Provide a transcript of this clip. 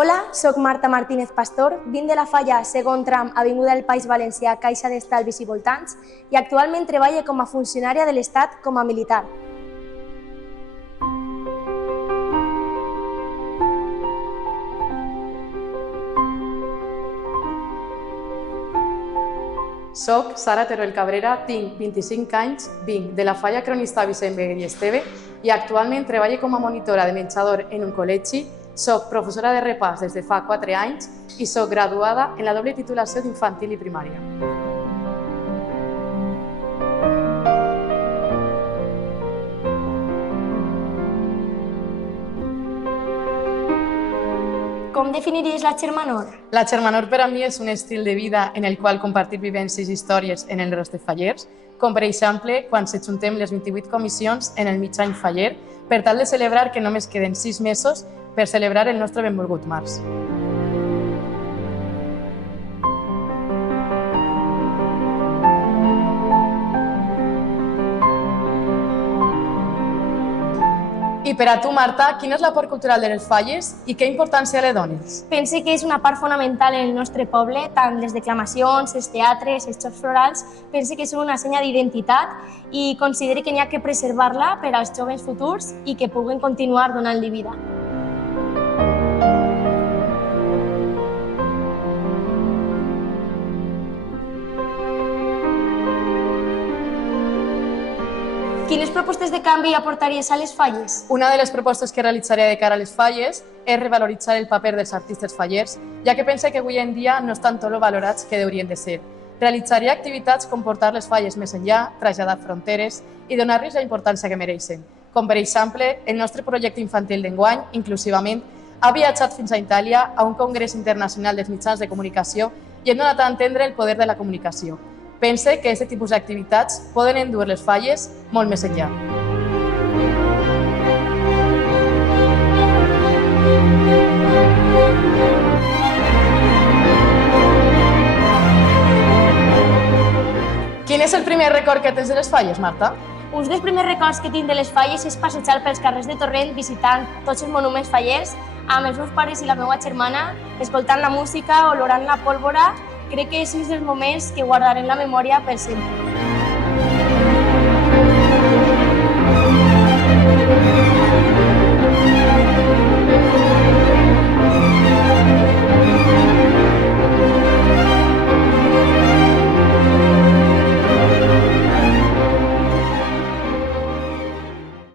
Hola, soc Marta Martínez Pastor, vinc de la Falla, segon tram, Avinguda del País Valencià, Caixa d'Estalvis i Voltants, i actualment treballo com a funcionària de l'Estat com a militar. Soc Sara Teruel Cabrera, tinc 25 anys, vinc de la Falla Cronista Vicent Beguer i Esteve i actualment treballo com a monitora de menjador en un col·legi, soc professora de repàs des de fa 4 anys i soc graduada en la doble titulació d'infantil i primària. Com definiries la Xermanor? La Xermanor per a mi és un estil de vida en el qual compartir vivències i històries en el nostre fallers, com per exemple quan s'ajuntem les 28 comissions en el mig any faller per tal de celebrar que només queden 6 mesos per celebrar el nostre benvolgut març. I per a tu, Marta, quina és la part cultural de les falles i què importància li dones? Pense que és una part fonamental en el nostre poble, tant les declamacions, els teatres, els xocs florals, pense que són una senya d'identitat i considero que n'hi ha que preservar-la per als joves futurs i que puguen continuar donant-li vida. Quines propostes de canvi aportaries a les falles? Una de les propostes que realitzaré de cara a les falles és revaloritzar el paper dels artistes fallers, ja que pense que avui en dia no estan tot lo valorats que haurien de ser. Realitzaré activitats com portar les falles més enllà, traslladar fronteres i donar-los la importància que mereixen. Com per exemple, el nostre projecte infantil d'enguany, Inclusivament, ha viatjat fins a Itàlia a un congrés internacional dels mitjans de comunicació i hem donat a entendre el poder de la comunicació. Pense que aquest tipus d'activitats poden endur les falles molt més enllà. Quin és el primer record que tens de les falles, Marta? Un dels primers records que tinc de les falles és passejar pels carrers de Torrent visitant tots els monuments fallers amb els meus pares i la meva germana, escoltant la música, olorant la pólvora. Crec que és un dels moments que guardaré en la memòria per sempre.